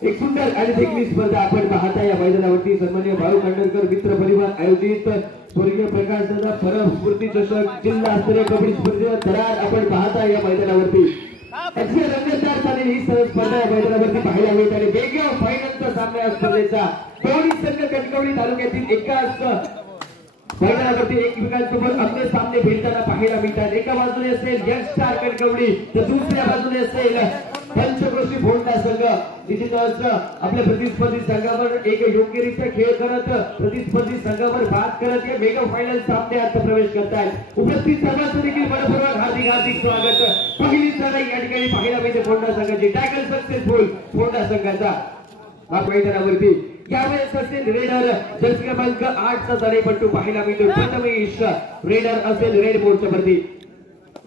एक सुंदर आणि देखील स्पर्धा आपण पाहता या मैदानावरती सन्माननीय भाऊ खांडेकर मित्र परिवार आयोजित स्वर्गीय प्रकाश दादा परम स्फूर्ती चषक जिल्हा स्तरीय कबड्डी स्पर्धेवर थरार आपण पाहता या मैदानावरती अक्षय रंगतदार चालेल ही सर्व स्पर्धा या मैदानावरती पाहायला मिळत आणि वेगळ्या फायनलचा सामना या स्पर्धेचा दोन्ही संघ कणकवली तालुक्यातील एकाच मैदानावरती एकमेकांसोबत आपले सामने भेटताना पाहायला मिळतात। एका बाजूने असेल यंग स्टार कणकवली तर दुसऱ्या बाजूने असेल पंचक्रोशी फोंडा संघ। निश्चितच आपल्या प्रतिस्पर्धी संघावर एक योग्यरित्या खेळ करत प्रतिस्पर्धी संघावर बात करत या मेगा फायनल सामन्यात प्रवेश करतात। उपस्थित सर्वांचं देखील मनपूर्वक हार्दिक स्वागत। पहिली लढाई या ठिकाणी पाहायला मिळते फोंडा संघाची टॅकल सक्सेसफुल फोंडा संघाचा हा मैदानावरती यावेळेस असेल रेडर जर्सी क्रमांक 8 चा लढाईपटू पाहायला मिळतो प्रथमेश रेडर असेल रेड मोर्चावरती।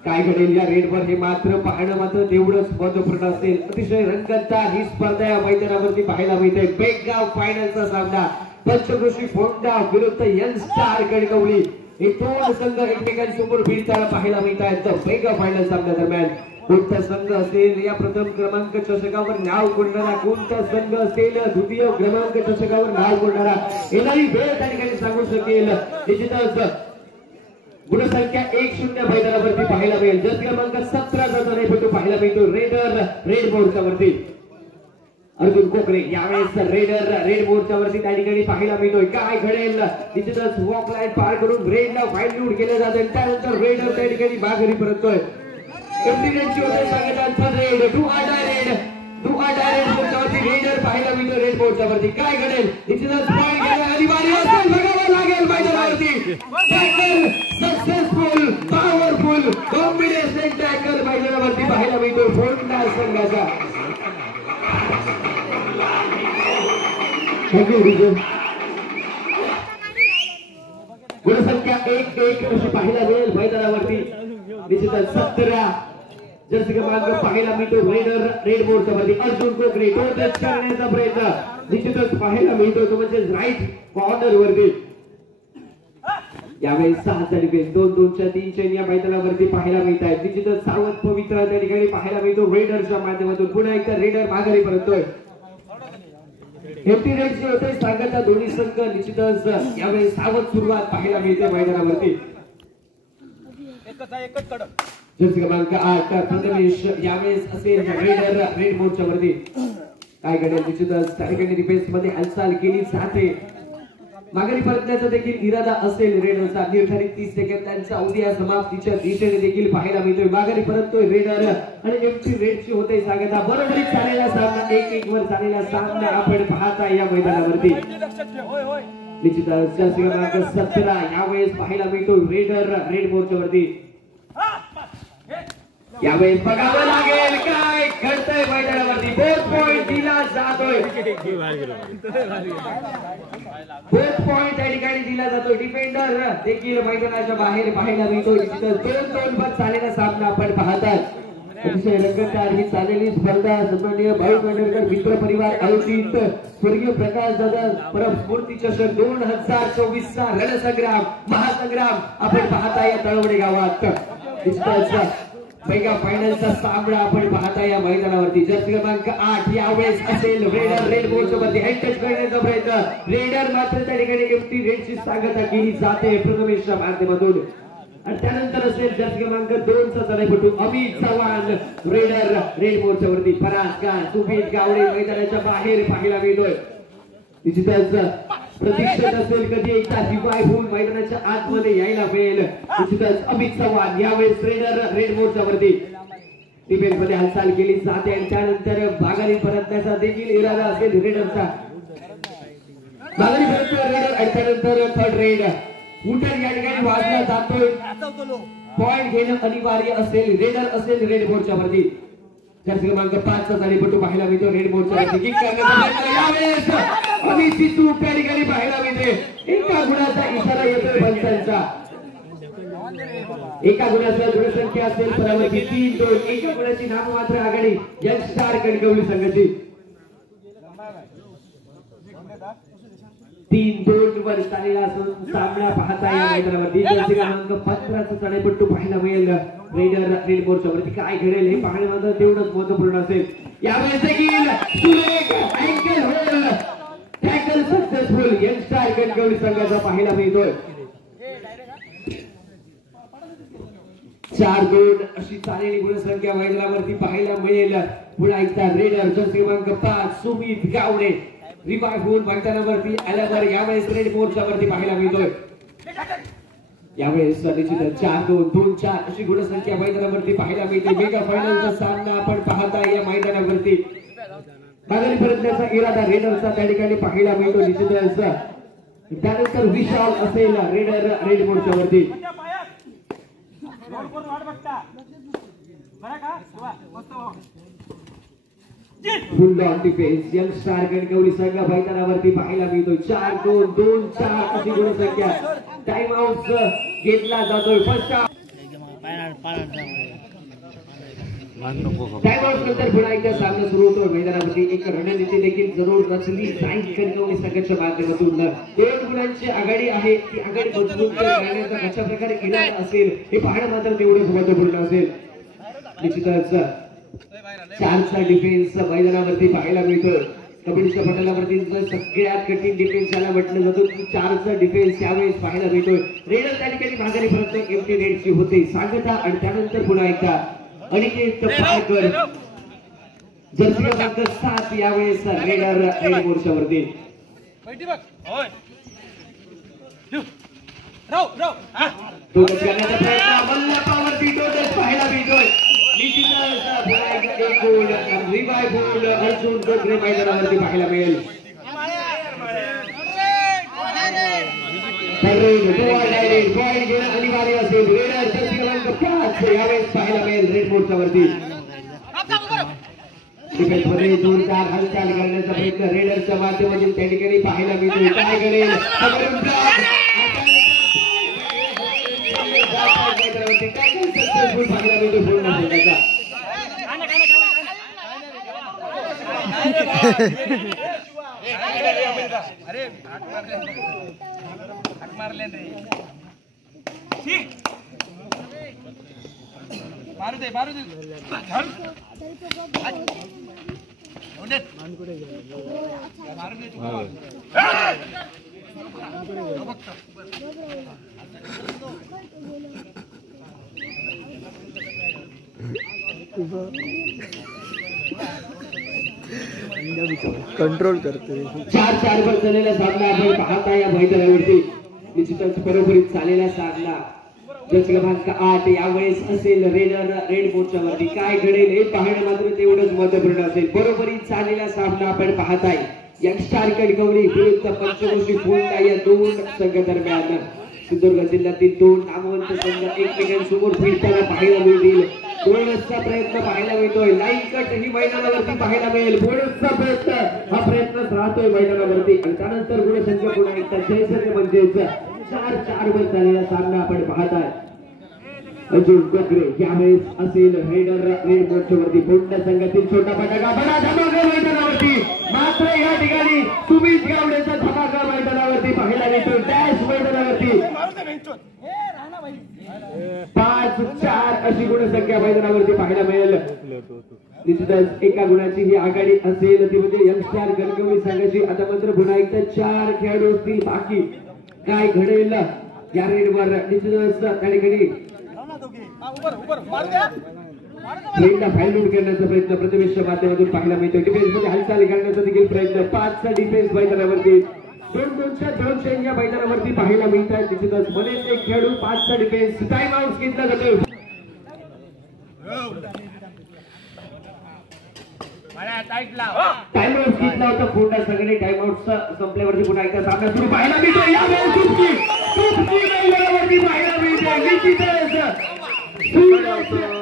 काय घडेल या रेडवर हे मात्र पाहणं मात्र तेवढंच महत्त्वपूर्ण असेल। अतिशय रंगतदार ही स्पर्धा या मैदानावरती पाहायला मिळते। बेगाव फायनलचा सामना पंचक्रोशी फोंडा विरुद्ध यंग स्टार कणकवली हे दोन संघ एकमेकांसमोर भिडताना पाहायला मिळतात। बेगाव फायनल सामन्या दरम्यान कोणता संघ असेल या प्रथम क्रमांक चषकावर नाव कोरणारा, कोणता संघ असेल द्वितीय क्रमांक चषकावर नाव कोरणारा येणारी वेळ त्या ठिकाणी सांगू शकेल। निश्चितच गुणसंख्या 1-0 मैदानावरती पाहायला मिळेल। जर्सी क्रमांक 17 चा लढाईपटू पाहायला मिळतो रेडर रेड मोर्चावरती अर्जुन कोकरे। यावेळेस रेडर रेड मोर्चावरती त्या ठिकाणी पाहायला मिळतोय काय घडेल। निश्चितच वॉक लाईन पार करून रेडला फाईन केलं जातं त्यानंतर रेडर त्या ठिकाणी माघारी परततोय। एमपीरेंची होते सांगितलं रेड टू अडायरेड मोर्चावरती रेडर पाहायला मिळतो रेड मोर्चावरती काय घडेल। निश्चितच पॉइंट घेणं अनिवार्य असेल बघावं लागेल मैदानावरती। Tackle successful powerful combination tackle मैदानावरती पाहायला मिळतो फोंडा संघाचा। गुणसंख्या 1-1 अशी पाहायला मिळेल मैदानावरती। निश्चितच 17 जर्सी क्रमांक पाहायला मिळतो रेडर रेड मोर्चावरती अर्जुन कोकरे तो टच करण्याचा प्रयत्न निश्चितच पाहायला मिळतो तो म्हणजे राईट कॉर्नर वरती। यावेळी 6 डिफेन्स 2-2च्या 3 या मैदानावरती पाहायला मिळत आहेत। निश्चितच सावध पवित्र त्या ठिकाणी पाहायला मिळतो रेडरच्या माध्यमातून पुन्हा एकदा रेडर माघारी परततोय। एमटी रेडची होते सांगता दोन्ही संघ निश्चितच यावेळी सावध सुरुवात पाहायला मिळते मैदानावरती। जर्सी क्रमांक 8 प्रथमेश यावेळेस असेल रेडर रेड मोर्चावरती काय घडेल। निश्चितच त्या ठिकाणी डिफेन्स मध्ये हालचाल केली जाते माघारी परतण्याचा देखील इरादा असेल रेडरचा। निर्धारित 30 सेकंदांच्या अवधी समाप्तीच्या दिशेने देखील पाहायला मिळतोय माघारी परततोय रेडर आणि एमटी रेडची होते सांगता बरोबरीत चाललेला सामना 1-1 वर चाललेला सामना आपण पाहता या मैदानावरती। निश्चितच जर्सी क्रमांक 17 यावेळेस पाहायला मिळतो रेडर रेड मोर्चावरती। यावेळेस बघावं लागेल काय घडतंय मैदानावरती। बोथ पॉइंट दिला जातोय बोथ पॉइंट त्या ठिकाणी दिला जातोय। डिफेंडर देखील मैदानाच्या बाहेर पाहायला मिळतो। 2-2 वर चाललेला सामना आपण पाहतात। अतिशय रंगतदार ही चाललेली स्पर्धा सन्माननीय भाऊ खांडेकर मित्र परिवार आयोजित स्वर्गीय प्रकाश दादा परम स्फूर्ती चषक 2024 चा रणसंग्राम महासंग्राम आपण पाहता या तळवडे गावात। मेगा फायनलचा सामना आपण पाहता या मैदानावरती। जर्सी क्रमांक 8 यावेळेस असेल रेडर रेड मोर्चावरती हँड टच करण्याचा प्रयत्न रेडर मात्र त्या ठिकाणी एमटी रेडची सांगता केली जाते प्रथमेशच्या माध्यमातून आणि त्यानंतर असेल जर्सी क्रमांक 2 चा लढाईपटू अमित चव्हाण रेडर रेड मोर्चावरती। परासकार सुभेद गावडे मैदानाच्या बाहेर पाहायला मिळतोय। निश्चितच प्रतीक्षेत असेल कधी एकदा रिवाइव होऊन मैदानाच्या आतमध्ये यायला मिळेल। निश्चितच अमित चव्हाण यावेळेस रेडर रेड मोर्चावरती डिफेन्स मध्ये हालचाल केली जाते आणि त्यानंतर माघारी परतण्याचा देखील इरादा असेल रेडरचा। माघारी परततोय रेडर आणि त्यानंतर थर्ड रेड उठर या ठिकाणी वाजला जातोय। पॉइंट घेणं अनिवार्य असेल रेडर असेल रेड मोर्चावरती। जर्सी क्रमांक 5 चा लढाईपटू पाहायला मिळतो रेड मोर्चावरती किक करण्याचा प्रयत्न यावेळेस अमितची चूक त्या ठिकाणी पाहायला मिळते। एका गुणाचा इशारा येतोय पंचांचा। एका गुणासह गुणसंख्या असेल परावर्ती 3-2 एका गुणाची नाममात्र आघाडी यंग स्टार कणकवली संघाची 3-2 वर चाललेला सामना पाहता या मैदानावरती जर्सी क्रमांक 15 चा चढाईपट्टू पाहायला मिळेल रेडर रेड मोर्चावरती काय घडेल हे पाहणे मात्र तेवढंच महत्त्वपूर्ण असेल यावेळेस देखील सुरेख ankle hold tackle successful young star Kankavli संघाचा पाहायला मिळतोय 4-2 अशी चाललेली गुणसंख्या मैदानावरती पाहायला मिळेल पुन्हा एकदा रेडर जर्सी क्रमांक 5 सुमित गावडे रिवाइव्ह होऊन मैदानावरती आल्यावर यावेळेस रेड मोर्चावरती पाहायला मिळतोय यावेळेस निश्चितच 4-2 2-4 अशी गुणसंख्या मैदानावरती पाहायला मिळते मेगा फायनलचा सामना आपण पाहता या मैदानावरती माघारी परतण्याचा इरादा रेडरचा त्या ठिकाणी पाहायला मिळतो निश्चितच त्यानंतर विशाल असेल रेडर रेड मोर्चावरती full on defence young star Kankavli संघ मैदानावरती पाहायला मिळतोय 4-2 2-4 अशी गुणसंख्या टाइम आउट घेतला जातोय फर्स्ट टाइम आउट नंतर पुन्हा एकदा सामना सुरू होतोय मैदानावरती एक रणनीती देखील जरूर रचली जाईल कणकवली संघाच्या माध्यमातून 2 गुणांची आघाडी आहे ती आघाडी मजबूत करण्याचा कशा प्रकारे इरादा असेल हे पाहणं मात्र तेवढंच महत्त्वपूर्ण असेल निश्चितच 4चा डिफेन्स मैदानावरती पाहायला मिळतोय कबड्डीच्या पटलावरती सगळ्यात कठीण डिफेन्स याला म्हटलं जातं की 4चा डिफेन्स यावेळेस पाहायला मिळतोय रेडर त्या ठिकाणी माघारी परत एमटी रेडची होते सांगता आणि त्यानंतर पुन्हा एकदा अनिकेत पारकर जर्सी क्रमांक 7 यावेळेस रेडर रेड मोर्चावरती टोटस करण्याचा प्रयत्न मल्लापावरती टोटस पाहायला मिळतोय एक गोल रिवाइव्ह होऊन अर्जुन गोगरे मैदानावरती पाहायला मिळेल पॉईंट घेणं अनिवार्य असेल रेडर जर्सी क्रमांक 5 यावेळेस पाहायला मिळेल रेड मोर्चावरती डिफेन्स मध्ये जोरदार हालचाल करण्याचा प्रयत्न रेडरच्या माध्यमातून त्या ठिकाणी पाहायला मिळतोय काय घडेल पाहायला मिळतो पूर्ण अरे मारले मारू दे कंट्रोल करते 4-4 वर चाललेला सामना आपण पाहता या मैदानावरती निश्चितच बरोबरीत चाललेला सामना जर्सी क्रमांक 8 यावेळेस असेल रेडर रेड मोर्चावरती काय घडेल हे पाहणं मात्र तेवढंच महत्त्वपूर्ण असेल बरोबरीत चाललेला सामना आपण पाहताय यंग स्टार कणकवली विरुद्ध पंचकोशी फोंडा या 2 संघ दरम्यान सिंधुदुर्ग जिल्ह्यातील 2 नामवंत संघ एकमेकांसमोर भिडताना पाहायला मिळतील बोनसचा प्रयत्न पाहायला मिळतोय लाईन कट ही मैदानावरती पाहायला मिळेल बोनसचा प्रयत्न हा प्रयत्नच राहतोय मैदानावरती आणि त्यानंतर गुणसंख्या पुन्हा एकदा जयसर म्हणजेच 4-4 वर चाललेला सामना आपण पाहताय अर्जुन गोगरे यावेळेस असेल रेडर रेड मोर्चावरती फोंडा संघातील छोटा फटाका बडा धमाका मैदानावरती मात्र या ठिकाणी सुमित गावडेचा धमाका मैदानावरती पाहायला मिळतो डॅश मैदानावरती 5-4 अशी गुणसंख्या मैदानावरती पाहायला मिळेल निश्चितच एका गुणाची ही आघाडी असेल ती म्हणजे यंग स्टार कणकवली संघाची आता मात्र पुन्हा एकदा 4 खेळाडू असतील बाकी काय घडेल या रेडवर निश्चितच त्या ठिकाणी ट्रेनला फायनल करण्याचा प्रयत्न प्रथमेशच्या माध्यमातून पाहायला मिळतो डिफेन्स मध्ये हालचाल करण्याचा देखील प्रयत्न 5चा डिफेन्स मैदानावरती 2-2 या मैदानावरती पाहायला मिळतात निश्चितच मध्येच एक खेळाडू 5चा डिफेन्स टाइम आउट घेतला जातो टाइम आउट घेतला होता फोंडा संघाने टाइम आउट संपल्यावरती पुन्हा एकदा सामना सुरू पाहायला मिळतो यावेळेस चुटकी मैदानावरती पाहायला मिळते निश्चितच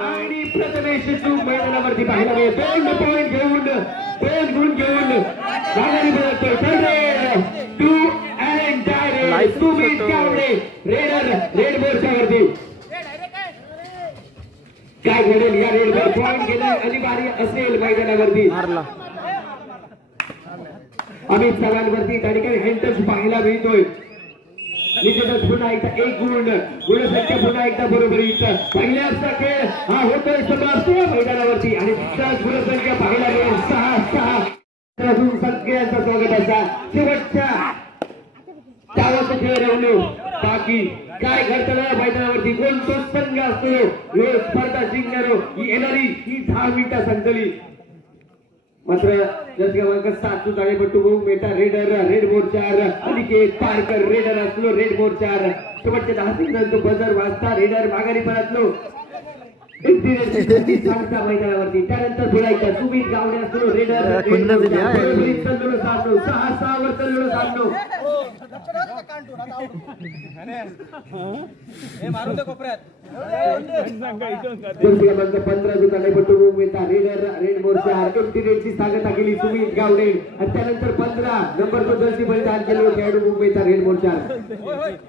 आणि प्रथमेश चूक मैदानावरती पाहायला मिळते 2 पॉईंट घेऊन 2 गुण घेऊन माघारी परततोय 2 and direct Sumit Gawade raider raid मोर्चावरती काय घडेल या रेडवर पॉइंट घेणं अनिवार्य असेल मैदानावरती. अमित चव्हाणवरती त्या ठिकाणी हँडटच पाहायला मिळतोय. निश्चितच पुन्हा एकदा एक गुणसंख्या पुन्हा एकदा बरोबरीत पहिल्याचा खेळ हा होतोय समाप्त मैदानावरती आणि गुणसंख्या पाहायला मिळेल 6-6. सगळ्यांचा स्वागत असा शेवटच्या डावाचा खेळ राहिलो. बाकी काय घडतं मैदानावरती कोण तो संघ असतो स्पर्धा जिंकणारो ही येणारी ही 10 मिनिटं संकली. मात्र जस क्रमांक 7 ताळेपट्टू मेटा रेडर रेड मोर्चार अनिकेत पारकर रेडर असलो रेड मोर्चार शेवटचे 10 सेकंदांचा बजर वाजता रेडर माघारी परतलो. मैदानावरती त्यानंतर बोलायचं सुमित गावडे असलो रेडर 6-6 वर चाललो सामनो. क्रमांक 15 ताळेपट्टू मेटा रेडर रेड मोर्चार रेडची सांगता केली सुमित गावडे आणि त्यानंतर 15 नंबर तो जर्सी परिधान केलं खेळाडू मुंबईचा रेड मोर्चार.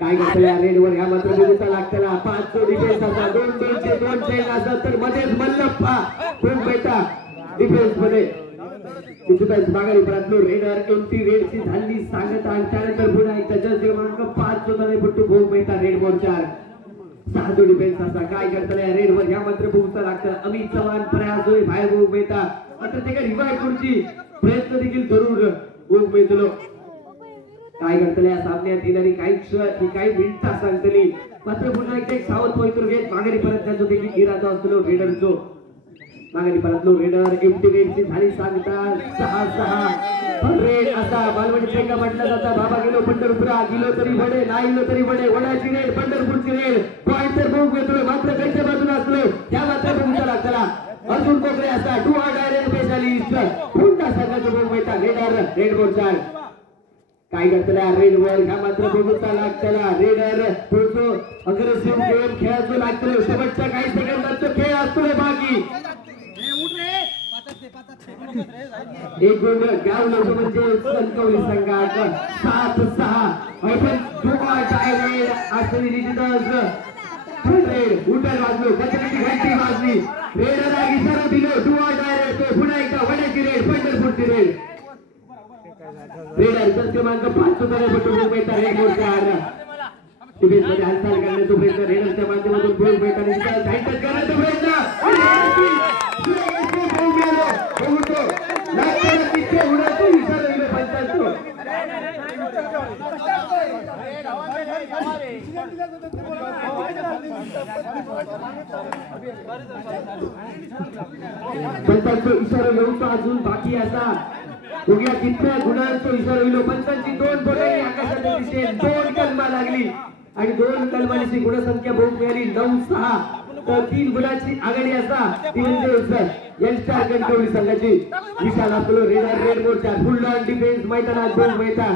काय करतो या रेडवर ह्या मात्र बघूचा लागताना 5 डिफेन्स असा 2-2 चेन असं तर मध्येच मल्लप्पा मुंबईचा डिफेन्स मध्ये निश्चितच माघारी परतलो रेडर रेडची झाली सांगता आणि त्यानंतर पुन्हा एकदा जर्सी क्रमांक 5 ताळेपट्टू मुंबईचा रेड मोर्चार 6 डिफेन्स असा. काय करता या रेडवर ह्या मात्र बघूचा लागतं अमित चव्हाण प्रयास होय बाहेर मुंबईचा मात्र ते काय रिवाइव करूची प्रयत्न देखील जरूर मुंबईतलो. काय करतले या सामन्यात येणारी काही मिनिटं सांगतली मात्र पुन्हा एक सावध पवित्र घेत माघारी परतण्याचा देखील इरादा असतो रेडरचो. माघारी परतलो रेडर रेडची झाली सांगता 6-6 रेड असा बालवडीचा एका म्हटलं जाता बाबा गेलो पंढरपुरा गेलो तरी वडे नाही गेलो तरी वडे वडाची रेड पंढरपूरची रेड पॉइंट तर बघू घेतलो मात्र खालच्या बाजूला असलो त्या मात्र बघूचा लागला. अर्जुन कोकरे असा 2 डायरेक्ट स्पेशलिस्ट पुन्हा संघाचा मुंबईचा रेडर रेड मोर्चार. काय करतला रेडवर ह्या मात्र बघूचा लागतला रेडर थोडसं अग्रेसिव्ह गेम खेळायचो लागतो. शेवटच्या काही सेकंदाचा खेळ असतो रे बाकी एक गुण गाव लोक म्हणजे कणकवली संघात 7-6 पण असलेली निश्चितच रेड उठल वाजलो कचऱ्याची घंटी वाजली रेडरला इशारा दिलो 2 डायरेक्ट पुन्हा एकदा वड्याची रेड पंढरपूरची रेड रेडर क्रमांक 5 ताळेपट्टू मुंबईचा रेड मोर्चार मध्ये हालचाल करण्याचा प्रयत्न रेडरच्या माध्यमातून गोल मिळताना करण्याचा प्रयत्न इशारा येऊन अजून बाकी असा बघूया कितव्या गुणांचा इशारा येईल. पंचांची 2 बोटांनी आकाशात दिसेल 2 कलमा लागली आणि 2 कलमांची गुणसंख्या बहुत मिळाली 9-6 तर 3 गुणांची आघाडी असा ती म्हणजे यंगस्टर कणकवली संघाची. विशाल असलो raider red Morcha full on defence मैदानात गोल मिळतात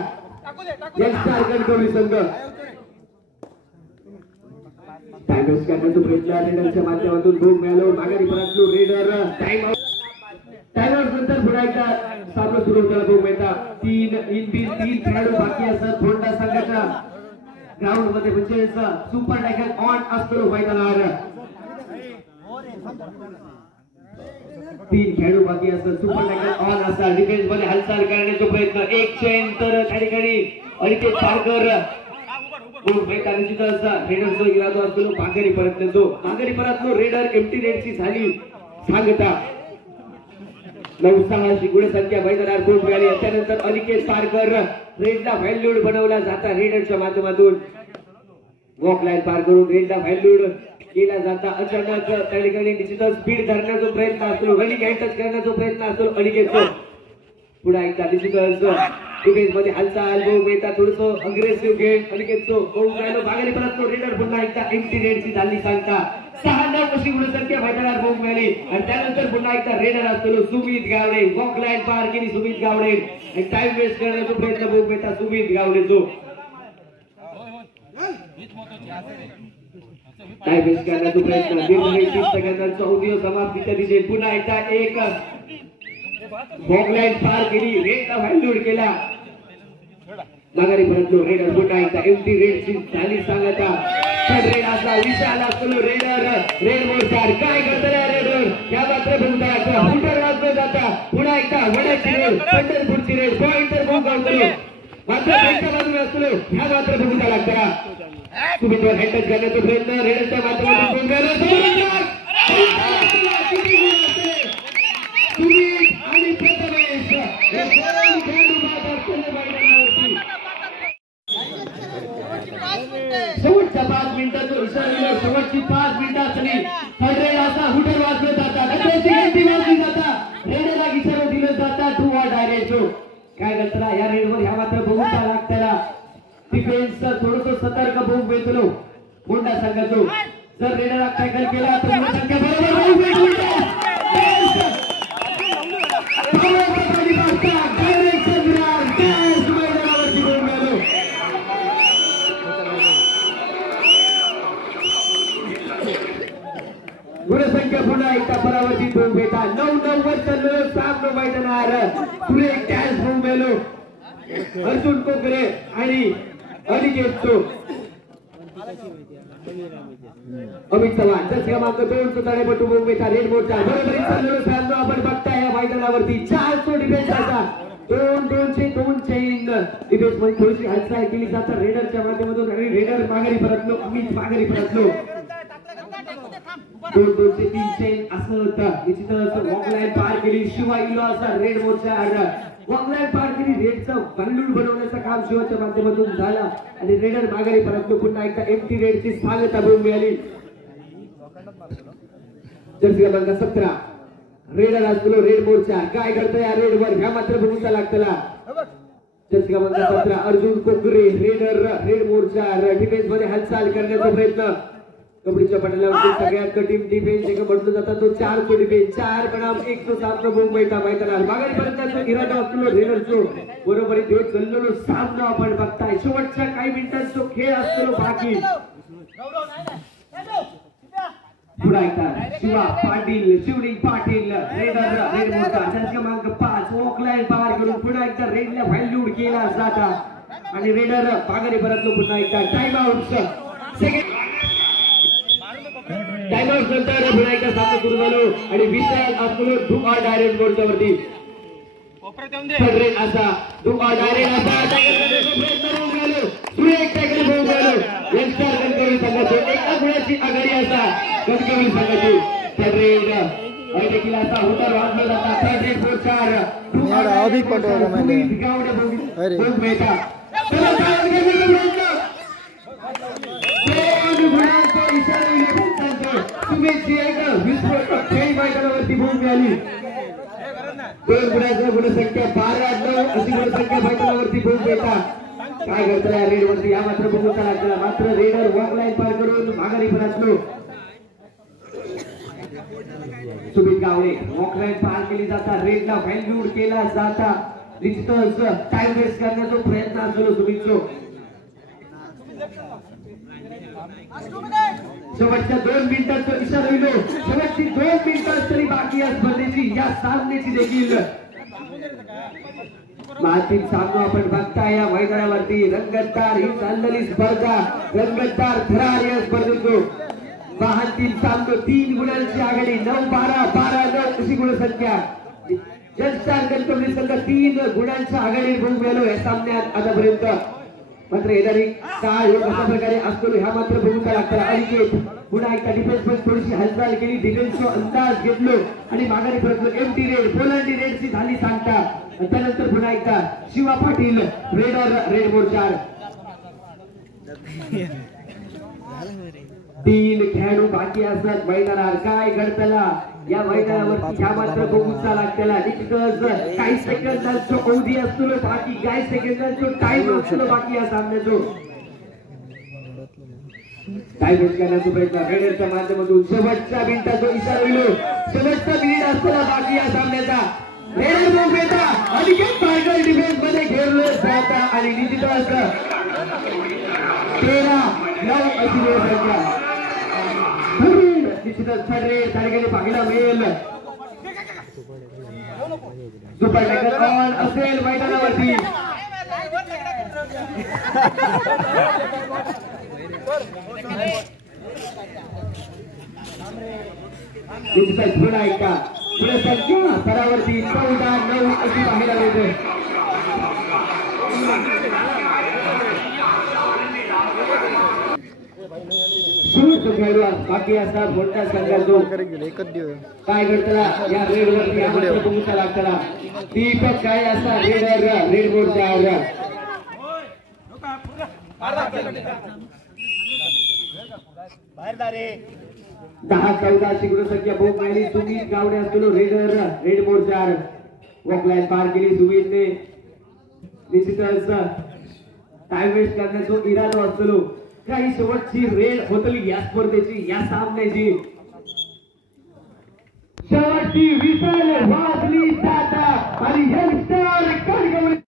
यंगस्टर कणकवली संघ. टाइम वेस्ट करण्याचा प्रयत्न रेडरच्या माध्यमातून गोल मिळालो माघारी परतलो रेडर टाइम आउट नंतर पुन्हा एकदा सामना सुरू होताना बघू मिळता 3 खेळाडू बाकी असतात होंडा संघाच्या ग्राउंड मध्ये म्हणजे सुपर टायगर ऑन असतो मैदानावर 3 खेळाडू बाकी असतात सुपर टायगर ऑन असतात डिफेन्स मध्ये हालचाल करण्याचा प्रयत्न एक चेन तर त्या ठिकाणी अनिकेत पारकर रेडरचा इरादा असतो माघारी परतलो रेडर एमटी रेडची झाली सांगता 9-6 गुणसंख्या मैदानावर गोल मिळाली. त्यानंतर अनिकेत पारकर रेडला व्हॅल्यूड बनवला जाता रेडरच्या माध्यमातून वॉक लाईन पार करून रेडला व्हॅल्यूड केला जाता. अचानक त्या ठिकाणी निश्चितच स्पीड धरण्याचा प्रयत्न असतो रनिंग हँडटच करण्याचा प्रयत्न असतो अनिकेतचा. पुन्हा एकदा निश्चितच डिफेन्स मध्ये हालचाल बघू मिळता थोडस अग्रेसिव्ह गेम अनिकेतचो बघू मिळालो माघारी परतलो रेडर पुन्हा एकदा एमटी रेडची झाली सांगता 6-9 अशी गुणसंख्या मैदानावर बघू मिळाली आणि त्यानंतर पुन्हा एकदा रेडर असतो सुमित गावडे वॉक लाईन पार केली सुमित गावडे आणि टाइम वेस्ट करण्याचा प्रयत्न बघू मिळता सुमित गावडेचो. टाइम वेस्ट करण्याचा प्रयत्न 30 सेकंदांचा उद्योग समाप्तीच्या दिशेने पुन्हा एकदा एक वॉक लाईन पार केली रेडला व्हॅल्यूड केला माघारी परतलो रेडर पुन्हा एकदा एमटी रेडची झाली सांगता रेड असा विशाल असतो रेडर रेड मोर्चार काय करतोय रेडर या मात्र बघता हुटर वाजतो जाता पुन्हा एकदा वड्याची रेड पंढरपूरची रेड पॉइंटर मूव करतो मात्र त्यांच्या बाजूने असतो ह्या मात्र बघता लागता तुम्ही तो हँडल करण्याचा प्रयत्न रेडरच्या माध्यमातून तुम्ही आणि प्रथमेश शेवटच्या 5 मिनिटांचा इशारा शेवटची 5 मिनिटं असली थर्ड रेड असा हुटर वाजवलं जातात त्याची गंती वाजली जाता रेडला इशारा दिला जाता टू ऑर डायरेक्ट काय करता या रेडवर ह्या मात्र बघूचा लागताना डिफेन्स थोडंसं सतर्क बघू बेतलो होंडा संघाचो जर रेडरला टॅकल केला तर संख्या बरोबर गुणसंख्या पुन्हा एकदा परावर्तित होऊन बेटा 9-9 चाललो सामनो मैदानावर पुढे कॅच होऊन गेलो अर्जुन कोकरे आणि अनिकेत अमित चव्हाण जर क्रमांक 2 तळेपटू होऊन बेटा रेड मोर्चा बरोबरी चाललो सामनो आपण बघताय या मैदानावरती 400 डिफेन्स आता 2-2 चेंज डिफेन्स मध्ये थोडीशी हालचाल केली जातात रेडरच्या माध्यमातून आणि रेडर माघारी परतलो अमित माघारी परतलो 2-3 चेंज असं होतं निश्चितच वॉकलाईन पार केली शिवाय इलो असा रेड मोर्चा वॉकलाईन पार केली रेडचा बंडूल बनवण्याचं काम शिवाच्या माध्यमातून झाला आणि रेडर माघारी परतलो पुन्हा एकदा एमटी रेडची सांगता बघून मिळाली जर्सी क्रमांक 17 रेडर असलो रेड मोर्चा काय करतोय या रेडवर ह्या मात्र बघूचा लागतला जर्सी क्रमांक 17 अर्जुन कोकरे रेडर रेड मोर्चा डिफेन्स मध्ये हालचाल करण्याचा प्रयत्न कबड्डीच्या पटलावरती सगळ्यात कठीण डिफेन्स एक म्हटलं जातं तो 400 डिफेन्स 4 बनाम 107 मुंबई मैदानावर माघारी परतण्याचा इरादा असतो रेडरचो बरोबर इथे चाललेलो सामना आपण बघताय शेवटच्या काही मिनिटांचा खेळ असतो बाकी पुन्हा एकदा शिवा पाटील शिवलिंग पाटील रेडर रेड मोर्चा क्रमांक 5 वॉकलाईन पार करून पुन्हा एकदा रेडला व्हॅल्यूड केला जाता आणि रेडर माघारी परतलो पुन्हा एकदा time out second time out नंतर पुन्हा एकदा सामना सुरू झालो आणि विशाल आपलो टू ऑर डायरेक्ट बोर्डवरती रेड असा टू ऑर डायरेक्ट असा टॅकल करण्याचा प्रयत्न होऊन गेलो सुरेख टॅकल होऊन गेलो यंगस्टर कणकवली संघाची एका गुणाची आघाडी असा कणकवली संघाची रेड आणि देखील असा होता वाजला जाता third raid four 4 two or direct पटवलं म्हणजे अरे बोल बेटा चला टाइम गेला मैदानावरती भूम मिळाली 2 गुणांची गुणसंख्या 12-9 अशी गुणसंख्या मैदानावरती भूम बेटा काय करताय रेड वरती या मात्र बघूचा लागला मात्र रेडर वॉकलाईन पार करून माघारी परतलो सुमित गावडे वॉकलाईन पार केली जाता रेडला व्हॅल्यूड केला जाता निश्चितच टाइम वेस्ट करण्याचा प्रयत्न असतो सुमितचो शेवटच्या 2 मिनिटांचा इशारा दिलो शेवटची 2 मिनिटं तरी बाकी या स्पर्धेची या सामन्याची देखील मातीत सामना आपण बघताय या मैदानावरती रंगतदार ही चाललेली स्पर्धा रंगतदार थरार या स्पर्धेचो वाहनतील सामना 3 गुणांची आघाडी 9-12 12-9 अशी गुणसंख्या जलस्टार कणकवली संघ 3 गुणांच्या आघाडीवर बघून गेलो या सामन्यात आतापर्यंत मात्र येणारी काय कशा प्रकारे असतो ह्या मात्र बघूचा लागतो अनिकेत पुन्हा एकदा डिफेन्स मध्ये थोडीशी हालचाल केली डिफेन्सचा अंदाज घेतलो आणि माघारी परतलो एमटी रेड पोलांडी रेडची झाली सांगता त्यानंतर पुन्हा एकदा शिवा पाटील रेडर रेड मोर्चा 3 खेळाडू बाकी असतात मैदानावर काय घडतला या मैदानावरती ह्या मात्र बघूचा लागतेला निश्चितच काही सेकंदांचा अवधी असतो बाकी काही सेकंदांचा टाइम असतो बाकी या सामन्याचो टाइम वेस्ट करण्याचा प्रयत्न रेडरच्या माध्यमातून शेवटच्या मिनिटाचा इशारा दिलो शेवटचा मिनिट असतो बाकी या सामन्याचा रेडर बॉल बेटा अनिकेत टायगर डिफेन्स मध्ये घेरलो जाता आणि निश्चितच 13-9 अशी संख्या निश्चितच ठरले पाहायला मिळेल सुपर टायगर ऑन असेल मैदानावरती पुन्हा एकदा पुढे संख्या स्तरावरती 14-9 अशी पाहायला मिळते. खेळाडू बाकी असतात मोठ्या संघातून काय करताना या रेड वरती भूमिका लागताना दीपक काय असतात रेड बोर्डच्या बाहेर 10-14 शिगुण संख्या भोग मिळाली. सुमित गावडे असतो रेड बोर्डच्या वॉकलाईन पार केली सुमितने. निश्चितच टाइम वेस्ट करण्याचा इरादा असतो. काही शेवटची रेड होतली या स्पर्धेची या सामन्याची शेवटची विसल वाजली जाता आणि यंगस्टर